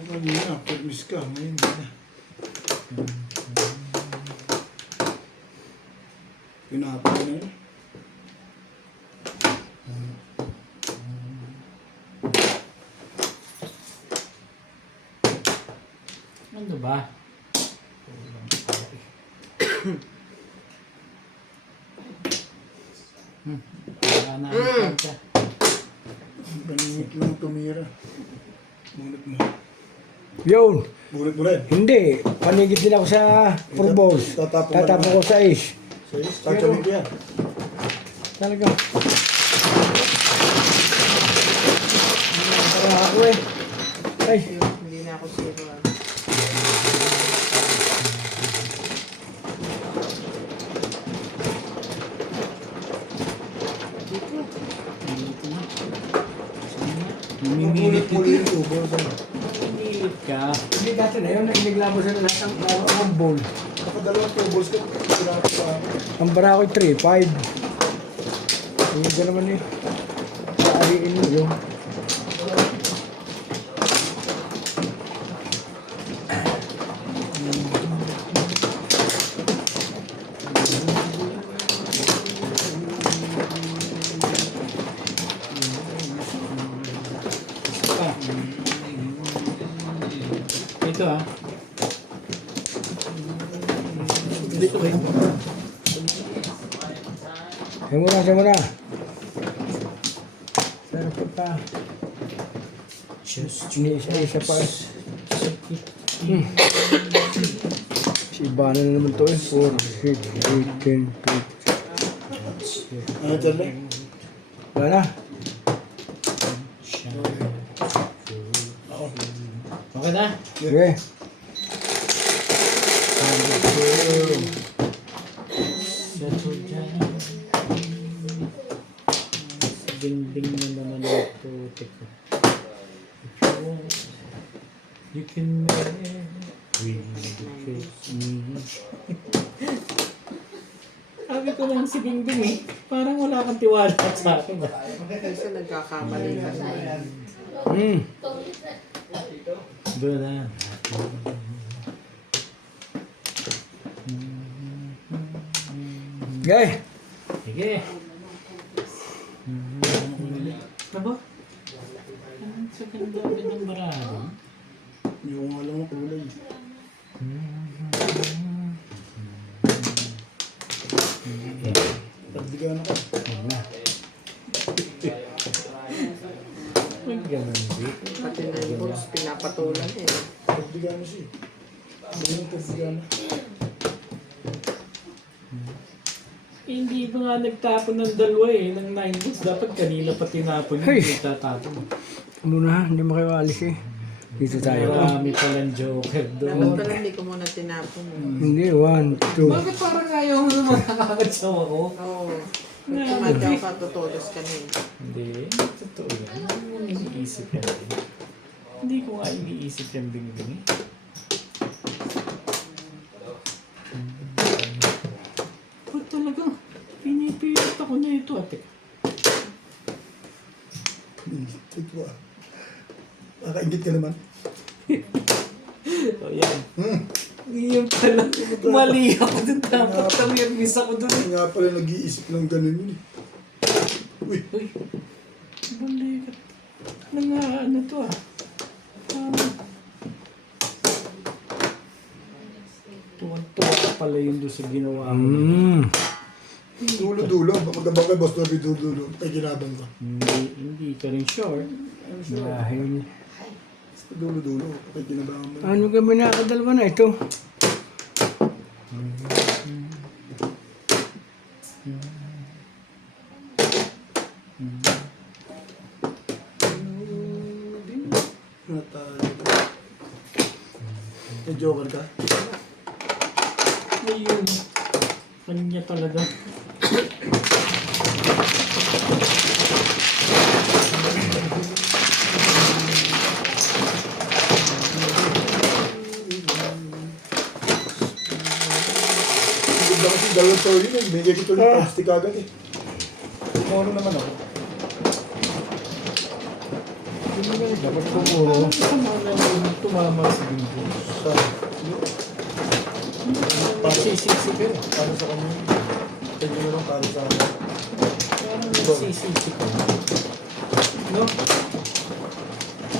kanina, permis ka. Ngayon, hindi na. Pinapon na yun. Ano ba? Wala na ang kanta. Paningit lang tumira. Bunot mo. Yun. Bunot mo rin. Hindi. Panigit din ako sa Purballs. Tatapon ka Tatapon naman. ko sa Ace. Sige, tatsamin ko yan. Talaga. Para ako eh. Ay. Hindi na ako zero. Namimilit Muli yung tubo. Namimilit ka. Hindi dati na yun. Nakinig sa lahat ng bowl. Nakadalawang tubos ka. Pinapon pa ako. Ang bara ko 3, 5. Hindi ka naman eh. Kaariin mo yun. Ito ah. Siya muna. Sarap pa. Isa pa. Si Ivana na naman to eh. 4, 6, 8, 10, 12. Ano, Charlie? Wala na. Okay na? Sige. Settle down. Ding-ding na naman ito. Teka. If you want, you can marry me. Sabi ko lang si Ding-ding eh. Parang wala kang tiwala sa akin. Kasi nagkakamali ka na. Doon na. Okay. Sige. Ano ba? Sa ganda ng barado. Hindi ko nga alam ang kulay. Pagdigan ako. May ganun din. Pati na yung balls, pinapatulan. Ano eh. Pagbigana siya. Hindi yung pagbigana. Hindi pa nga nagtapon ng dalawa eh, ng 9 balls. Dapat kanina pa tinapon yung Hey! nagtatapon. Muna, hindi makiwalis eh. Dito tayo. Marami palang joker Dapat doon. pala hindi ko muna tinapon. Hindi, 1, 2. Bakit parang ayaw mo naman nakakatsaw ako? Oo. Kung tumadyaw ka, tutulos ka na eh. Hindi, totoo yan. Hindi mo iniisip yan. Hindi ko nga iniisip yung bingbing. Ba't talagang pinipilit ako na ito ate? Ito ah. Makaingit ka naman. O yan. Hmm. Yung pala, mali ako dun dapat. Tamirmis ako dun. Hindi nga pala nag-iisip ng ganun yun eh. Uy, Uy, balikat. Ano to ah? Tuwan-tuwa ka pala yun doon sa ginawa mo. dulo-dulo. Magabang kay Boss Norby, dulo-dulo. Ay, ginabang ka. Hindi ka rin sure. Dahil, Dulo-dulo. Ay, ginabang mo. ano ka ba nakadalawa na ito? Natalo ka. May joker ka? Ayun. Kanya talaga. Hindi ba kasi dalawang toy yun eh. Bigay ko tuloy plastic agad eh. Mono naman ako. Dapat pumuro. Tumama sa binggo. Sa... Para Sisisi ka. para sa kanya. Pwede mo lang para sa akin. Parang nagsisisi ka. No?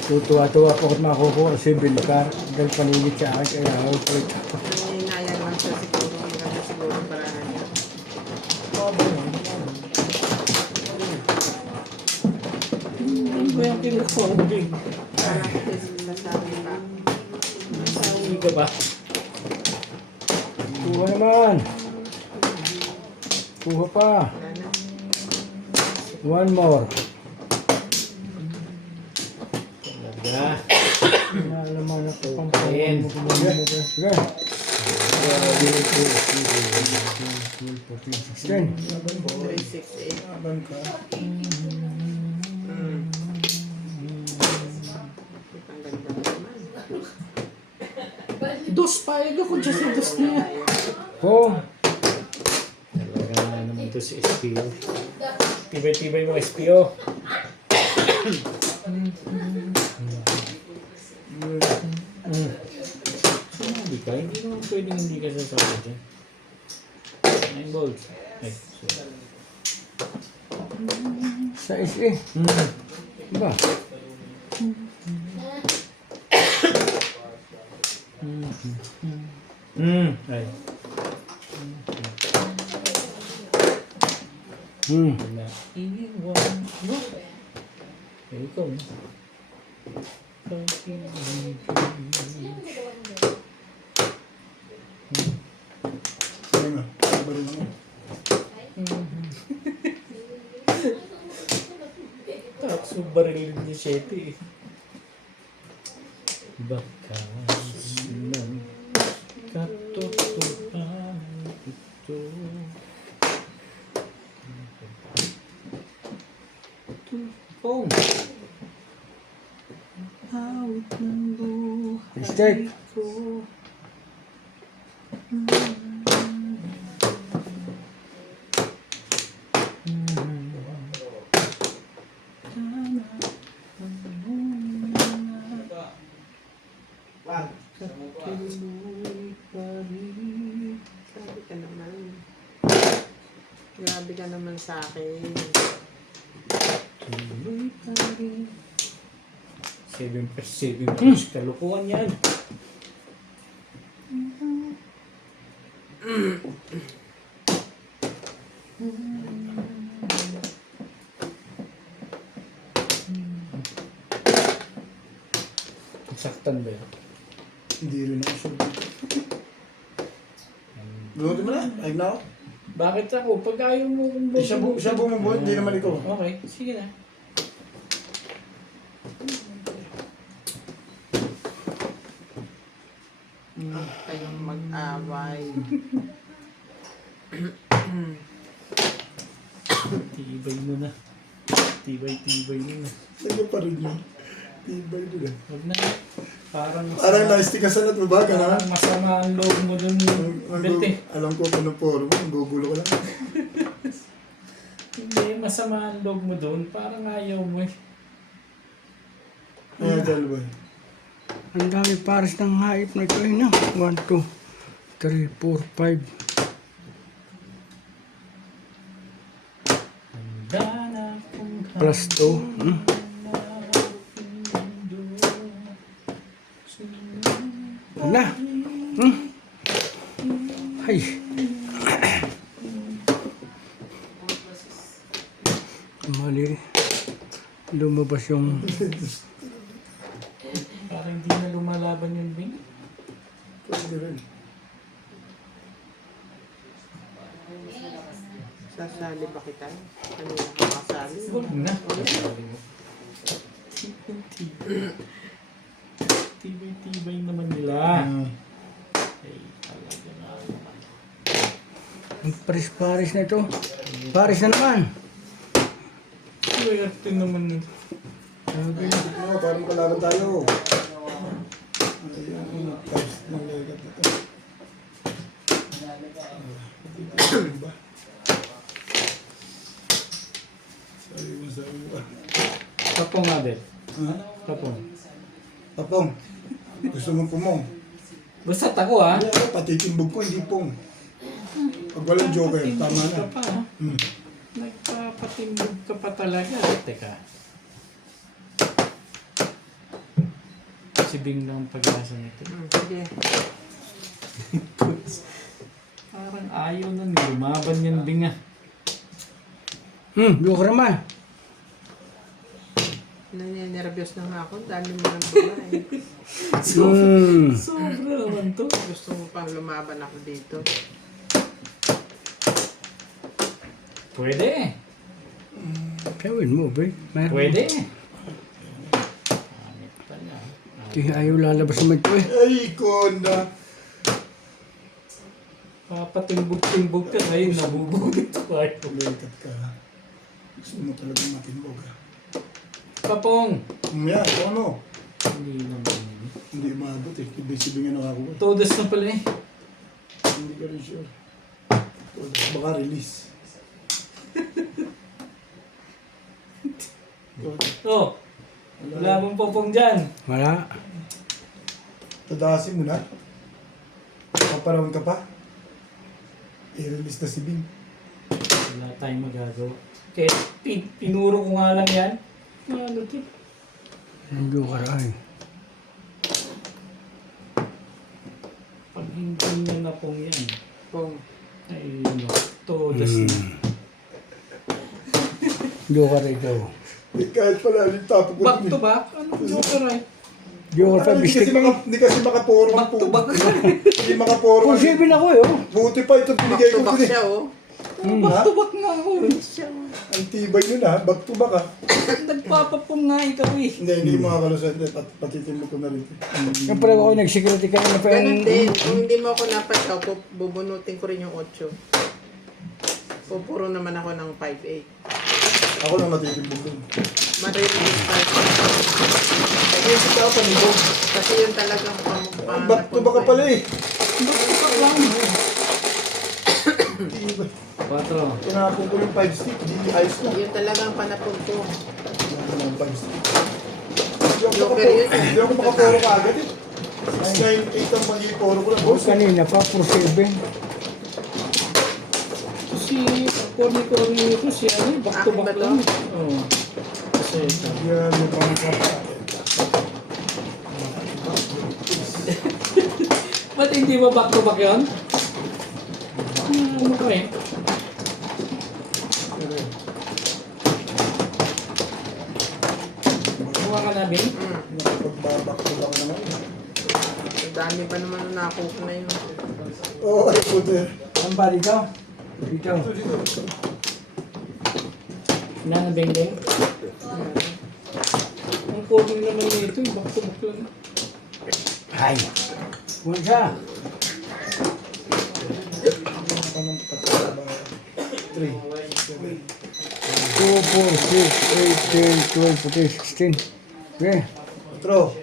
Tutuwa-tuwa po at makukuha si Bilcar. Dahil paningit sa akin, kaya ako po ito. Nanginayang lang siya siguro. Hanggang na siguro parahan niya. Ano ba yung kinakobing? Parang kasi nasabi pa. Nasawi ka ba? Kuha naman. Kuha pa. Wala na. One more. Talaga. Nalaman ako pang Ayan. Sige. 16. 368. Aban ka. Ang ganda naman. Dos, payag ako dyan sa dos niya. Oh. Talaga nga naman ito si SPO. Tibay-tibay mo SPO. Hindi ka, hindi naman pwedeng hindi ka sasama dyan. 9 volts. Ay, sorry. Sa SE. Ba? Ay. Na iwan mo. Eh, ikaw na. Ano nga? Baro naman. Tapos yung baril ni Shetty eh. Baka ng katotohanan ito. Oh! Awit ng buhay Mistake. ko. Grabe ka naman. Grabe ka naman sa akin. 7 plus, kalukuhan yan. Saktan ba yun? Hindi rin ako sure. Bunutin mo na. Ayun na ako. Bakit ako? Pag ayaw mo kung Siya bumubuhat, hindi naman ikaw. Okay, sige na. Kayong mag-away. Tibay mo na. Tibay mo na. Sige pa rin yun. Tibay din eh. Huwag na. Parang Parang naistikasan at mabaga na. parang masama ang loob mo dun. Berte. Alam ko kung poro mo, gugulo ko lang. Hindi, masama ang loob mo dun. Parang ayaw mo eh. Ay, dalawa. Ang dami pares ng hayop na ito eh, no? 1, 2, 3, 4, 5. Handa na kung Plus 2. Wala. Ay. Mali. Lumabas yung... Parang hindi na lumalaban yung Bing. Pwede rin. Sasali ba kita? Kanina ka makasali. Huwag na. Tibay naman nila. Ay, talaga na naman. Ang pares-pares na ito. Pares na naman. Swerte naman nito. Oo, parang kalaban tayo. Ayan, tapos nalagat na ito. Ba? Sabi mo. Kapong nga din. Ha? Kapong. Apong, gusto mo pumong? Basta ako ha. Hindi ako, patitimbog ko, hindi pong. Pag walang joker, tama Patimbog na. ka pa ha. Hmm. Nagpapatimbog ka pa talaga. Teka. Si Bing lang pag-asa nito. Sige. Parang ayaw na ni lumaban yan Bing ah. Joker naman. Naninervyos na nga ako. Dami mo ng babae. Sobra naman to. Gusto mo pang lumaban ako dito. Pwede. Gawin mo, ba? Meron. Pwede. Pangit pala. Ayaw lalabas naman ito eh. Ay, konda. Papatimbog-timbog ka ngayon. Nabubulit ko. Kulitat ka. Gusto mo talagang matimbog ha. Kapong. Umaya, ito ano? Hindi naman. Hindi umabot eh. Ibig nga nakakuha. Todas na pala eh. Hindi ka rin sure. Baka release. Oh. Wala mong popong dyan. Wala. Tadasin mo na. Paparawin ka pa. I-release na si Bing. Wala tayong magagawa. Kaya pinuro ko nga lang yan. Ano to? Ang joker ay. Pag hindi niya na pong yan. Pong. Ay, no. Todas na. Joker ito. Kahit pala, yung tapo ko. Back to back? Anong joker ay? Joker pa, Hindi kasi, bistik. hindi kasi makaporo. Back to back. Hindi makaporo. Kung sipin ako eh, oh. Buti pa ito Back binigay to ko back din eh. siya, oh. Back to back nga ako. Ang tibay yun ha. Back to back ha. Nagpapapong nga ikaw eh. Hindi makakalusan. Patitin mo ko na rin. Siyempre ako nag-security ka na pa Ganun yung... din. Kung hindi mo ako napataw, bubunutin ko rin yung 8. Pupuro naman ako ng 5-8. Ako lang matitimbog dun. Marirelease 5. Ay, hindi ka panibog. Kasi yun talagang pamukha. Back to back ka pala eh. Back to back lang. Tibay. 4. Tinapon ko yung 5 stick. Hindi ayos na. Yun talagang panapon ko. Tinapon ko yung 5 stick. Joker yun. Hindi ako makaporo ka agad eh. 9-8 ang pag-iporo ko lang. Boss, Kanina pa, 4-7. Si Corny Corny ko siya ano, back to back lang. Oo. Kasi ito. yan yung pang Ba't hindi ba back to back yun? Ano ko eh? Kuha ka na, Bing? Nakapag-back to back naman. Dami pa naman na nakuha na yun. Oo, ay puto. Saan ba dito? Dito. Wala na beng-beng. Ang corner naman nito, back to back lang. Ay. Kung siya. 3. 2, 4, 6, 8, 10, 12, 14, 16. Okay. Throw.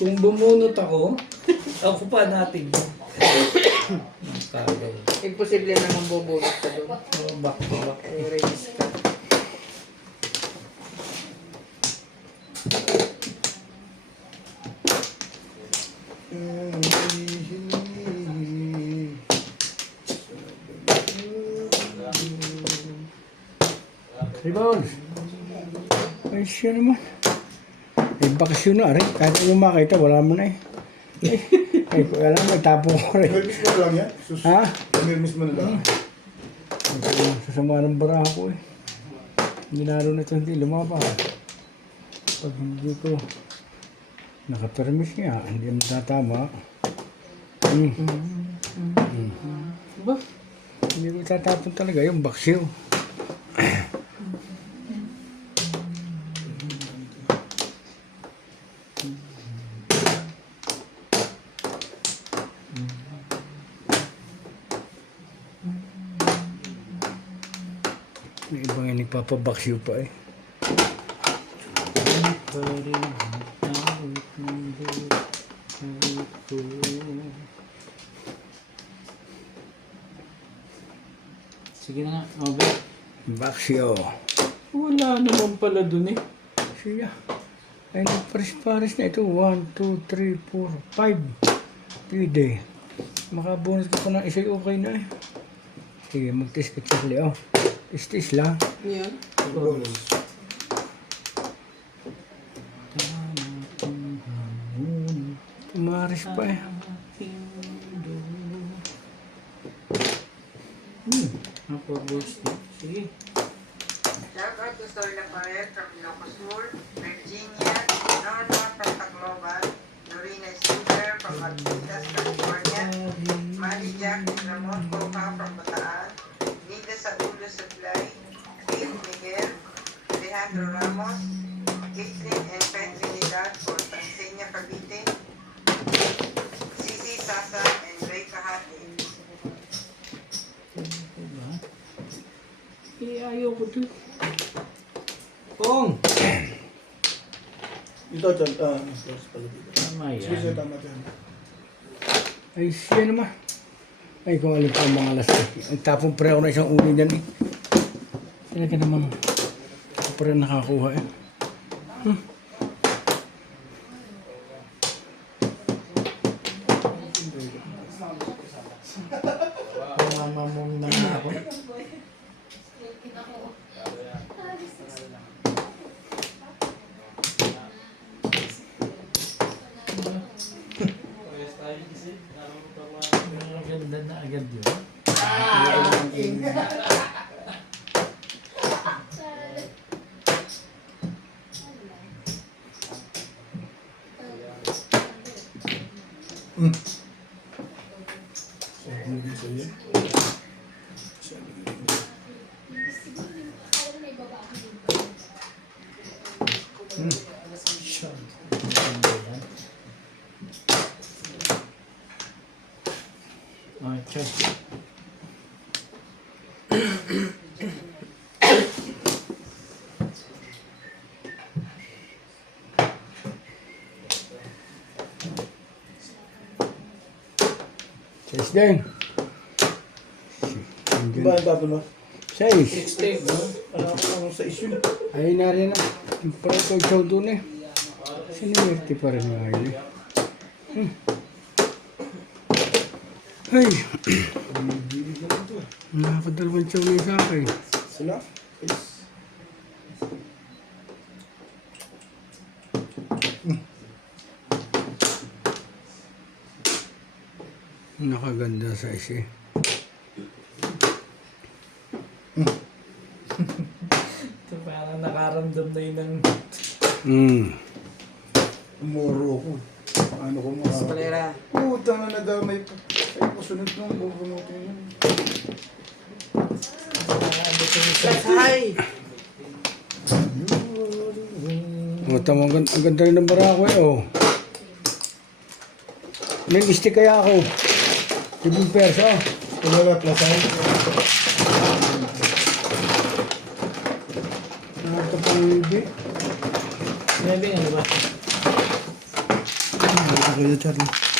Kung bumunot ako, ako pa natin. Kagay. Imposible naman bubulot ka doon. Back to back. I-release ka. Rebound. Ay, siya naman. Ay, bakasyon na rin. Kahit yung makita, wala mo na eh. Ay, alam mo, tapo ko rin. Mirmis mo na lang yan. Sus. Ha? Mirmis mo na lang. Ay, sasama ng baraha ko eh. Hindi na rin ito hindi lumabas. Pag hindi ko nakapermis niya, hindi mo tatama. Ba? Hindi ko tatapon talaga yung baksiw. May ibang yung nagpapabaksiw pa eh. Sige na nga, Albert. Baksiw. Wala naman pala dun eh. Siya. Ay, nagparis-paris na ito. 1, 2, 3, 4, 5. Pwede. Makabonus ko pa ng isa, okay na eh. Sige, mag-test ka Charlie. Oh. Test lang. Yan. Tumaris pa eh. Ako, boost. Sige. Shout out to Sol Lafayette from Ilocos Sur, Virginia, Norma from Tacloban, Lorena Studer from Alpitas, California, Manny Jack and Ramon Coca from Bataan, Nida Saulo Supply, Phil Miguel, Alejandro Ramos, Caitlin and Pen Trinidad for Tanzania, Cavite, Sisi Sasa and Ray Kahati. Eh, ayaw ko to. Pong! Ito, Chan. Close pala dito. Tama Sige, sir, yan. tama dyan. Ay, siya naman. Ay, kung alin pa ang mga alas. Ang tapong pre ako na isang ulo niyan eh. Talaga namang ako pa rin nakakuha eh. Pamamamong na nga ako. Maganda na agad yun. Hindi sa iyo. Oh, check. Size din. Di ba ang tapon mo? Size. Steak. Alam ko lang sa issue. Ay, na rin na. Yung parang ko ikaw doon eh. Sinimerte pa rin nga yun eh. Ay! Nakakadalawang chow niya sa akin. Sila? Is. Nakaganda sa isa eh. Ito parang nakaramdam na yun ng... Hmm. Moro ko. Ano Ako mga... Escalera. Puta na nadamay pa. Ay, pasunod nung bubunutin yun. Plus high. Tama, ang ganda rin ng barako eh, oh. May stick kaya ako. 7 peso. Wala plus size. Ito pang hindi. Bebe, ano ba? Ito kayo, Charlie.